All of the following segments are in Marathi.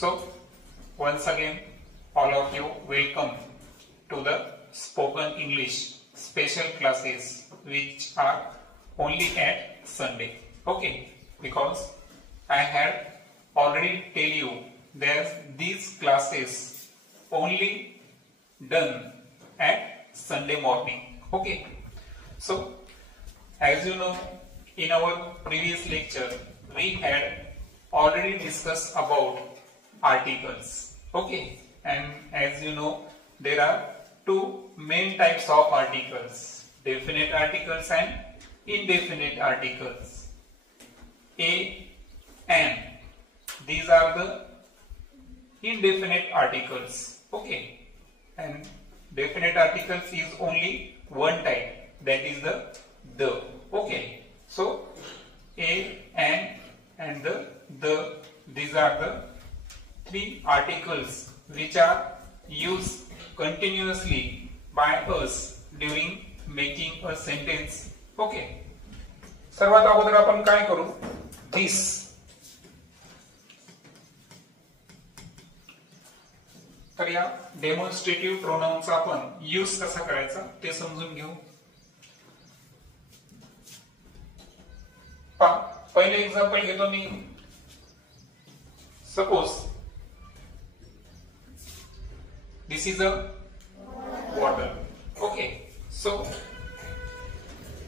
So, once again, all of you welcome to the spoken English special classes which are only at Sunday. Okay, because I had already tell you that these classes only done at Sunday morning. Okay, so as you know, in our previous lecture we had already discussed about articles. Okay, and as you know, there are two main types of articles: definite articles and indefinite articles. A and these are the indefinite articles. Okay, and definite articles is only one type, that is the. Okay, so a and the these are the three articles which are used continuously by us during making a sentence. Okay, सर्वात अगोदर आपण काय करू, this. तर या डेमॉन्स्ट्रेटिव्ह प्रोनाउनचा आपण यूज कसा करायचा ते समजून घेऊ. पहिले एक्झाम्पल घेतो मी. Suppose this is a bottle. Okay, so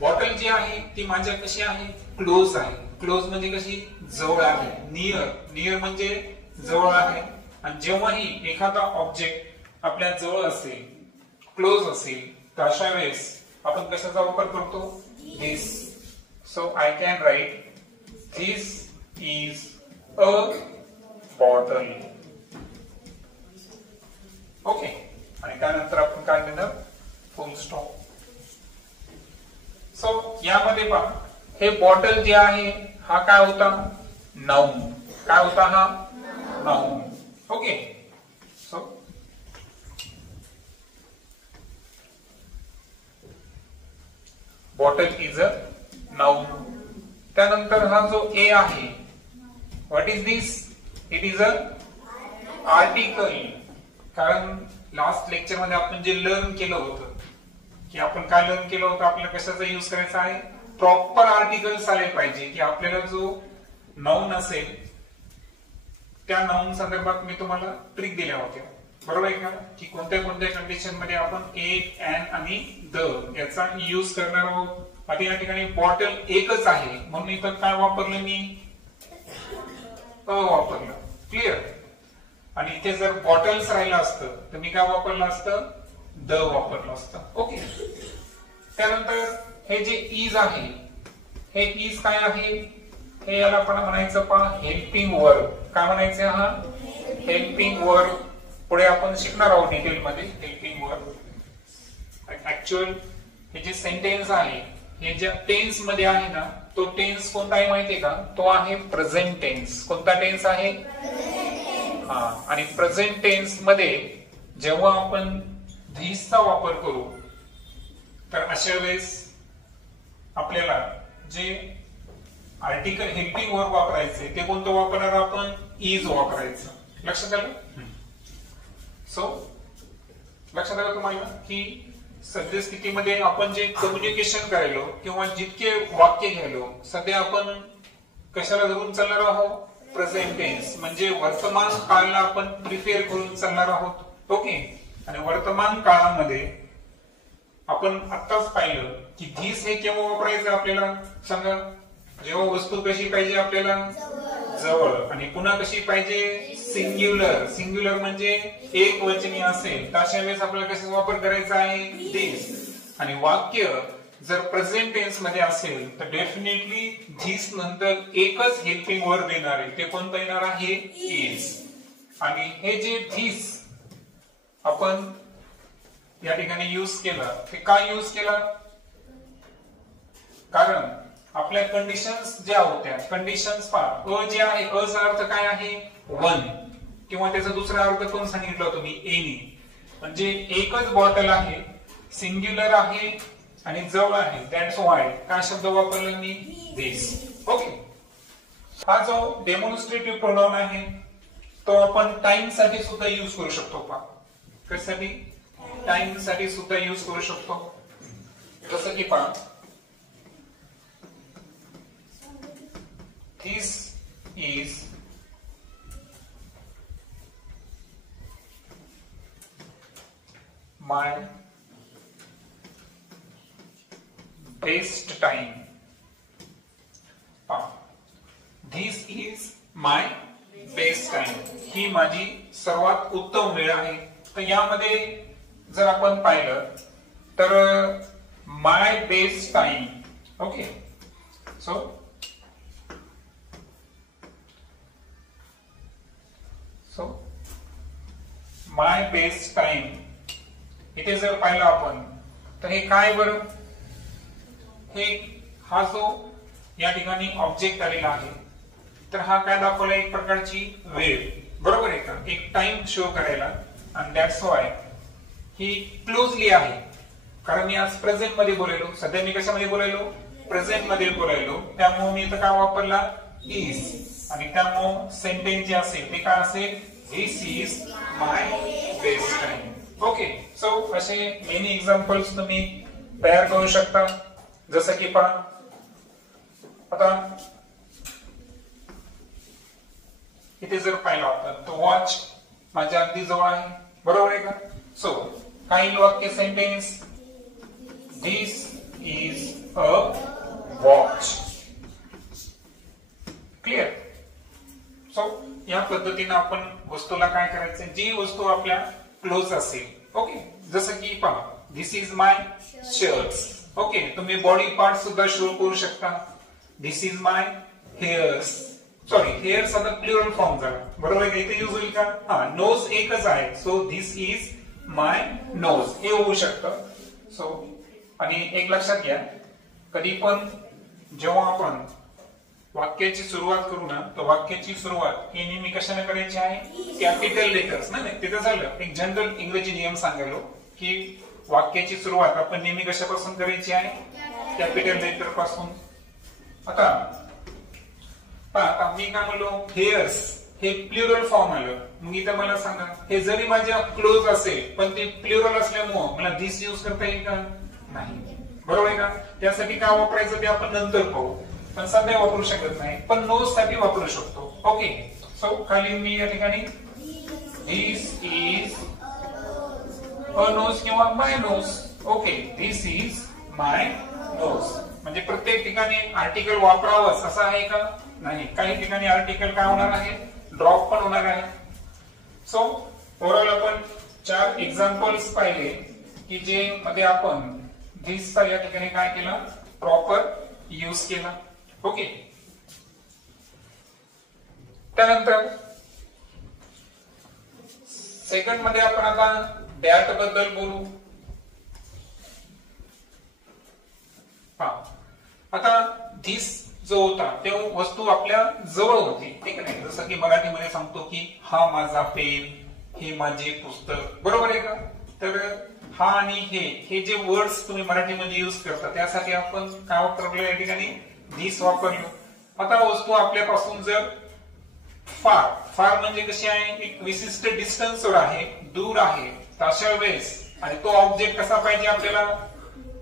bottle जी आहे ती माझ्या कशी आहे, क्लोज आहे. क्लोज म्हणजे कशी, जवळ आहे. नियर म्हणजे जवळ आहे. आणि जेव्हाही एखादा ऑब्जेक्ट आपल्या जवळ असेल, क्लोज असेल, तर अशा वेळेस आपण कशाचा वापर करतो, this. So I can write this is a bottle. Okay, आणि त्यानंतर आपण काय देणार, फुल स्टॉप. सो यामध्ये पहा, हे बॉटल जे आहे हा काय होता, नाउन. काय होता हा, noun. Okay, so bottle is a noun. त्यानंतर हा जो ए आहे, what is this, it is a article. कारण लास्ट लेक्चर मध्ये आपण जे लर्न केलं होतं, की आपण काय लर्न केलं होतं, आपल्याला कशाचा यूज करायचा आहे, प्रॉपर आर्टिकल्स आले पाहिजे. की आपल्याला जो नाउन असेल त्या नाउन संदर्भात मी तुम्हाला ट्रिक दिल्या होत्या, बरोबर आहे का, की कोणत्या कोणत्या कंडिशन मध्ये आपण ए, एन आणि द याचा यूज करणार आहोत. आता या ठिकाणी बॉटल एकच आहे म्हणून इथं काय वापरलं मी, अ वापरलं. क्लिअर. आणि इथे जर बॉटल्स राहिलं असतं तर मी काय वापरलं असतं, द वापरलं असतं. ओके, त्यानंतर हे जे इज आहे, हे इज काय आहे, हे याला आपण म्हणायचं पहा, हेल्पिंग वर्ब. काय म्हणायचं, हा हेल्पिंग वर्ब. पुढे आपण शिकणार आहोत डिटेल मध्ये हेल्पिंग वर्ब. ऍक्च्युअल हे जे सेंटेन्स आहे हे ज्या टेन्स मध्ये आहे ना, तो टेन्स कोणता आहे माहितीये का, तो आहे प्रेझेंट टेन्स. कोणता टेन्स आहे, हा. आणि प्रेझेंट टेन्स मध्ये जेव्हा आपण this चा वापर करू तर अशा वेळेस आपल्याला जे आर्टिकल हेल्पिंग वर्ब वापरायचे ते कोणतं वापरणार आपण, इज वापरायचं. लक्षात आलं. सो लक्षात आलं तुम्हाला की सद्यस्थितीमध्ये आपण जे कम्युनिकेशन करायलो किंवा जितके वाक्य घ्यायलो, सध्या आपण कशाला धरून चालणार आहोत, प्रेझेंट टेन्स म्हणजे वर्तमान काळाला आपण प्रिपेअर करून चालणार आहोत. ओके, आणि वर्तमान काळामध्ये आपण आत्ताच पाहिलं की धीस हे केव्हा वापरायचं आपल्याला, सांगा, जेव्हा वस्तू कशी पाहिजे आपल्याला, जवळ. आणि पुन्हा कशी पाहिजे, सिंग्युलर. सिंग्युलर म्हणजे एक वचनी असेल तर अशा वेळेस आपल्याला कशाचा वापर करायचा आहे, धीस. आणि वाक्य जर प्रेझेंट टेन्स मध्ये असेल तर डेफिनेटली धीस नंतर एकच हेल्पिंग वर्ब येणार आहे, ते कोणतं येणार आहे, इज. आणि हे जे धीस आपण या ठिकाणी यूज केला, ते काय यूज केला, कारण आपल्या कंडिशन्स ज्या होत्या, कंडिशन्स पहा, अ जे आहे, अ चा अर्थ काय आहे, वन. किंवा त्याचा दुसरा अर्थ कोण सांगितलं तुम्ही, एनी. म्हणजे एकच बॉटल आहे, सिंग्युलर आहे आणि जवळ आहे. दॅट्स व्हाय काय शब्द वापरला मी, दिस. ओके, हा जो डेमॉन्स्ट्रेटिव्ह प्रोनाउन आहे तो आपण टाइम साठी सुद्धा यूज करू शकतो पहा. कशासाठी? टाइम साठी सुद्धा यूज करू शकतो. जसं की पहा, this is my best time. This is my best time. ही माझी सर्वात उत्तम वेळ आहे. तर यामध्ये जर आपण पाहिलं तर my best time. Okay, so my best time इथे जर पाहिलं आपण तर हे काय बरं, हे हा जो या ठिकाणी ऑब्जेक्ट आलेला आहे तर हा काय दाखवला, एक प्रकारची वेळ, बरोबर आहे का, एक टाइम शो करायला. आणि दॅट्स व्हाय ही क्लोजली आहे, कारण मी आज प्रेझेंट मध्ये बोलायलो. सध्या मी कशामध्ये बोलायलो? प्रेझेंट मध्ये बोलायलो. त्यामुळे मी इथं काय वापरला? इज. आणि त्यामुळे सेंटेन्स जे असेल ते काय असेल? This is my best time. Okay, so असे मेनी एक्झाम्पल्स तुम्ही तयार करू शकता. जसं की पहा, आता इथे जर पाहिलं आपण तर वॉच माझ्या अगदी जवळ आहे, बरोबर आहे का. सो काही वाक्य sentence, this is a watch. Clear. So या पद्धतीने आपण वस्तूला काय करायचं, जी वस्तू आपल्या क्लोज असेल. ओके, जसं की पहा, this is my shirts. Okay, तुम्ही बॉडी पार्ट सुद्धा शो करू शकता. This is my hairs. Sorry, hairs आता प्लुरल फॉर्म झाला, बरोबर आहे. इथे यूज होईल का? हा, नोज एकच आहे, so this is my knows, हे होऊ शकतं. सो आणि एक लक्षात घ्या, कधी पण जेव्हा आपण वाक्याची सुरुवात करू ना, तर वाक्याची सुरुवात ही नेहमी कशाने करायची आहे? Capital letters. नाही, तिथं झालं एक जनरल इंग्रजी नियम सांगायलो की वाक्याची सुरुवात आपण नेहमी कशापासून करायची आहे? कॅपिटल लेटर पासून. आता मी काय म्हणलो, हेअर्स हे प्लुरल फॉर्म आलं. मग इथं मला सांगा, हे जरी माझ्या क्लोज असेल पण ते प्लुरल असल्यामुळं मला दिस यूज करता येईल का? नाही, बरोबर आहे का. त्यासाठी काय वापरायचं ते आपण नंतर पाहू, पण सध्या वापरू शकत नाही, पण नोज साठी वापरू शकतो. ओके, सो खाली मी या ठिकाणी दिस इज अ नोज किंवा माय knows. Okay, this is my knows. म्हणजे प्रत्येक ठिकाणी आर्टिकल वापरावंच असं आहे का? नाही. काही ठिकाणी आर्टिकल काय होणार आहे? ड्रॉप पण होणार आहे. सो ओव्हरऑल आपण 4 एक्झाम्पल्स पाहिले की जे मध्ये आपण दिसचा या ठिकाणी काय केलं? प्रॉपर यूज केला. ओके, त्यानंतर सेकंड मध्ये आपण आता दॅट बद्दल बोलू. आता धिस जो होता ते वस्तू आपल्या जवळ होती, ठीक आहे. जसं की मराठीमध्ये सांगतो की हा माझा पेन, हे माझे पुस्तक, बरोबर आहे का. तर हा आणि हे जे वर्ड्स तुम्ही मराठीमध्ये यूज करता त्यासाठी आपण काय वापरलो? या ठिकाणी धिस वापरलो. आता वस्तू आपल्यापासून जर फार म्हणजे कशी आहे? एक विशिष्ट डिस्टन्सवर आहे, दूर आहे. अशा वेळेस आणि तो ऑब्जेक्ट कसा पाहिजे आपल्याला?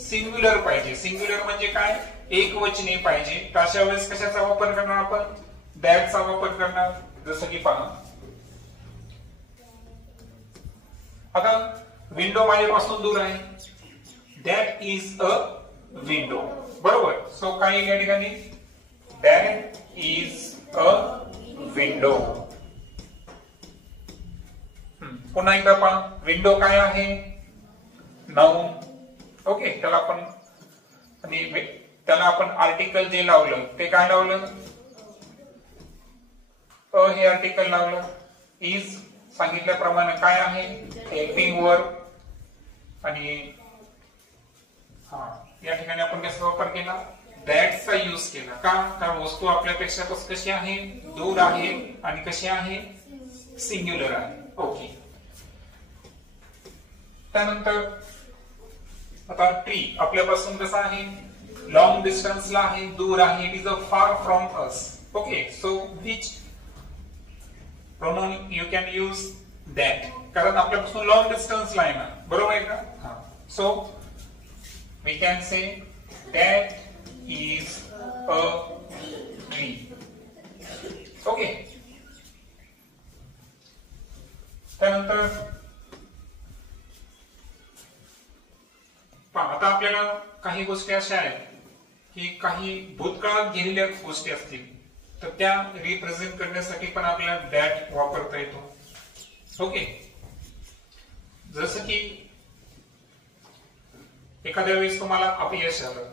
सिंग्युलर पाहिजे. सिंग्युलर म्हणजे काय? एक वचने पाहिजे. तर अशा वेळेस कशाचा वापर करणार आपण? दॅटचा वापर करणार. जसं की पहा, आता विंडो माझ्यापासून दूर आहे, दॅट इज अ विंडो, बरोबर. सो काय या ठिकाणी? That is a window. पुन्हा एकदा पहा, विंडो काय आहे? नाउन. ओके, त्याला आपण आर्टिकल जे लावलं ते काय लावलं? हे आर्टिकल लावलं. इज सांगितल्याप्रमाणे काय आहे? Helping verb. आणि या ठिकाणी आपण कसा वापर केला? दॅटचा यूज केला. का? कारण वस्तू आपल्यापेक्षा कशी आहे? दूर आहे आणि कशी आहे? सिंग्युलर आहे. ओके, त्यानंतर आता ट्री आपल्यापासून कसा आहे? लॉंग डिस्टन्सला आहे, दूर आहे. It is a far from us. Okay, so which pronoun you can use that, कारण आपल्यापासून लॉंग डिस्टन्सला आहे ना, बरोबर आहे का? So we can say that is a tree. Okay. त्यानंतर आता आपल्याला काही गोष्टी अशा आहेत की काही भूतकाळात गेलेल्या गोष्टी असतील तर त्या रिप्रेझेंट करण्यासाठी पण आपल्याला दॅट वापरता येतो. ओके. जसं की एखाद्या वेळेस तुम्हाला अपयश आलं,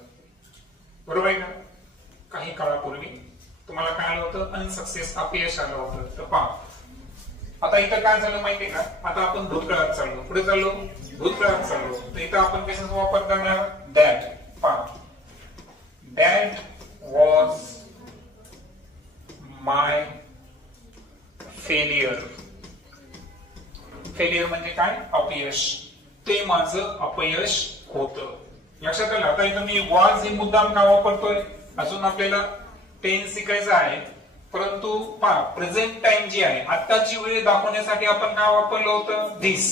बरोबर आहे का? काही काळापूर्वी तुम्हाला काय आलं होतं? अनसक्सेस, अपयश आलं होतं. तर पहा आता इथं काय झालं माहितीये का? आता आपण भूतकाळात चाललो, पुढे चाललो, भूतकाळात चाललो, तर इथं आपण कशाचा वापर करणार? दॅट. पहा, that was my failure. Failure म्हणजे काय? अपयश. ते माझं अपयश होतं. लक्षात आलं? आता इथं मी वॉज हे मुद्दाम का वापरतोय? अजून आपल्याला टेन्स शिकायचं आहे, परंतु पहा प्रेझेंट टाइम जी आहे, आत्ताची वेळ दाखवण्यासाठी आपण काय वापरलं होतं? धिस.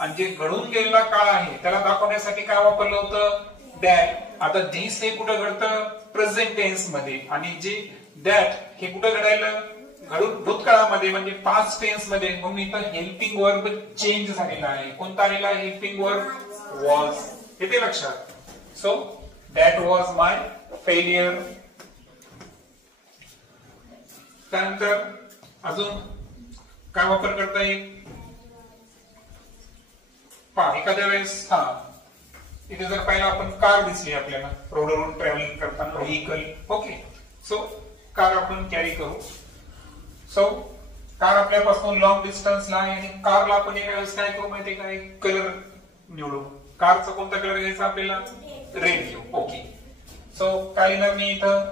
आणि जे घडून गेलेला काळ आहे त्याला दाखवण्यासाठी काय वापरलं होतं? दॅट. आता धिस हे कुठं घडतं? प्रेझेंट टेन्स मध्ये. आणि जे दॅट हे कुठं घडायला? घडून भूतकाळामध्ये म्हणजे पास्ट टेन्स मध्ये. म्हणून इथं हेल्पिंग वर्ब चेंज झालेला आहे. कोणता आलेला? Helping verb was. येते लक्षात? So that was my failure. त्यानंतर अजून काय वापर करता येईल? पहा एखाद्या वेळेस इथे जर पाहिलं आपण कार दिसली आपल्याला रोडवरून ट्रॅव्हलिंग करताना, व्हेकल. ओके. सो कार आपण कॅरी करू. सो कार आपल्यापासून लॉंग डिस्टन्सला आहे आणि कारला आपण एका वेळेस काय करू माहिती काय? कलर निवडू. कारचा कोणता कलर घ्यायचा आपल्याला? रेड घेऊ. ओके. सो काय लिहिणार मी इथं?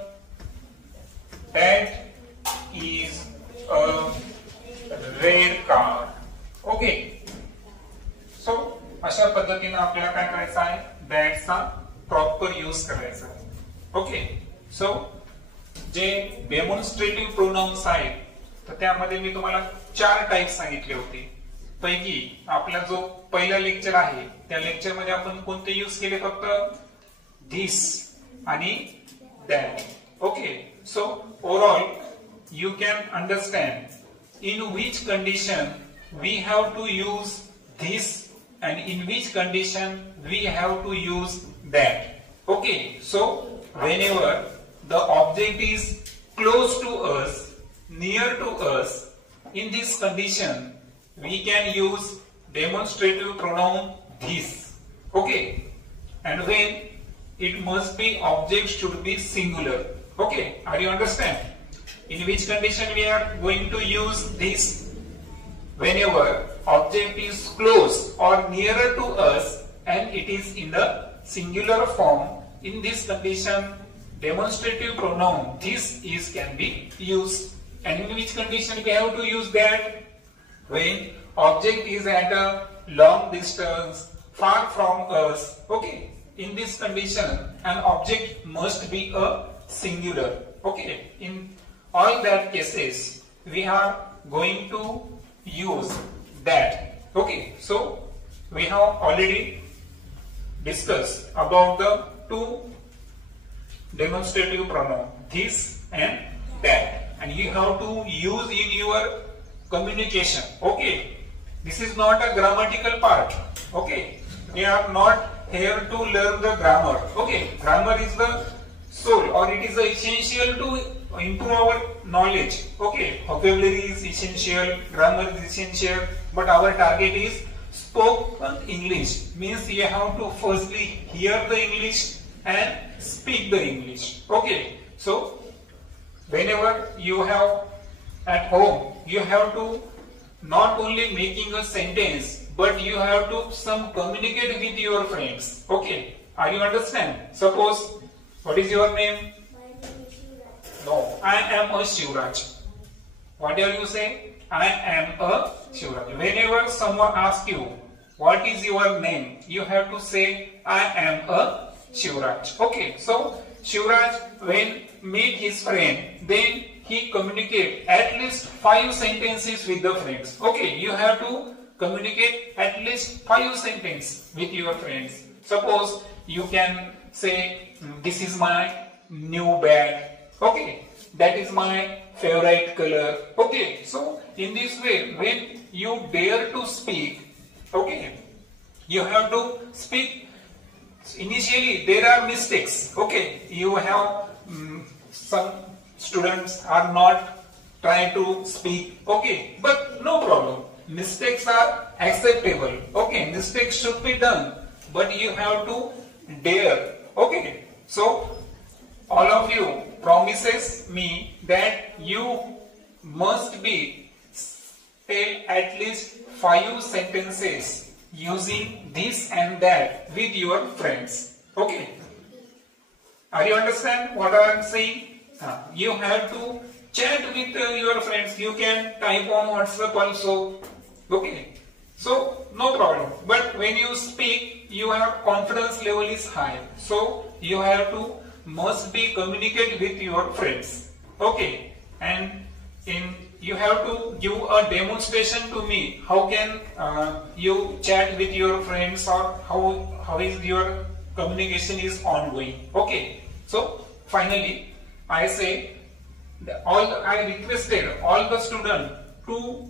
That is a red car. Okay. So अशा पद्धतीने आपल्याला काय करायचं आहे? दॅटचा प्रॉपर यूज करायचा. ओके. सो जे डेमॉन्स्ट्रेटिव्ह प्रोनाउन्स आहेत तर त्यामध्ये मी तुम्हाला 4 टाइप सांगितले होते. पैकी आपला जो पहिला लेक्चर आहे त्या लेक्चर मध्ये आपण कोणते यूज केले? फक्त धिस आणि that. Okay. So overall you can understand in which condition we have to use this and in which condition we have to use that. Okay, so whenever the object is close to us, near to us, in this condition we can use demonstrative pronoun this. Okay, and when it must be, object should be singular. Okay, are you understand? In which condition we are going to use this? Whenever object is close or nearer to us and it is in the singular form, in this condition demonstrative pronoun this is can be used. And in which condition we have to use that? When object is at a long distance far from us. Okay, in this condition an object must be a singular. Okay, in all that cases we are going to use that. Okay, so we have already discussed about the 2 demonstrative pronoun this and that, and you have to use in your communication. Okay, this is not a grammatical part. Okay, we are not here to learn the grammar. Okay, grammar is the soul or it is essential to improve our knowledge. Okay, vocabulary is essential, grammar is essential, but our target is spoken English. Means you have to firstly hear the English and speak the English. Okay, so whenever you have at home, you have to not only making a sentence, but you have to some communicate with your friends. Okay, are you understand? Suppose, what is your name? No, I am a Shivraj. What are you saying? I am a Shivraj. Whenever someone asks you, what is your name? You have to say, I am a Shivraj. Okay, so Shivraj when meet his friend, then he communicate at least 5 sentences with the friends. Okay, you have to communicate at least 5 sentences with your friends. Suppose you can say, this is my new bag. Okay, that is my favorite color. Okay, so in this way, when you dare to speak, okay, you have to speak. Initially there are mistakes. Okay, you have some students are not trying to speak. Okay, but no problem, mistakes are acceptable. Okay, mistakes should be done, but you have to dare. Okay, so all of you promises me that you must be tell at least 5 sentences using this and that with your friends. Okay, are you understand what I am saying? You have to chat with your friends. You can type on WhatsApp also. Okay, so no problem, but when you speak, your confidence level is high, so you have to must be communicate with your friends. Okay, and you have to give a demonstration to me. How can you chat with your friends, or how is your communication is ongoing? Okay, so finally I say that I requested all the students to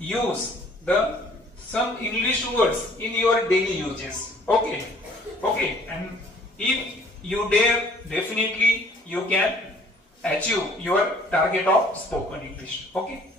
use some English words in your daily uses. Okay, and if you dare, definitely you can achieve your target of spoken English. Okay.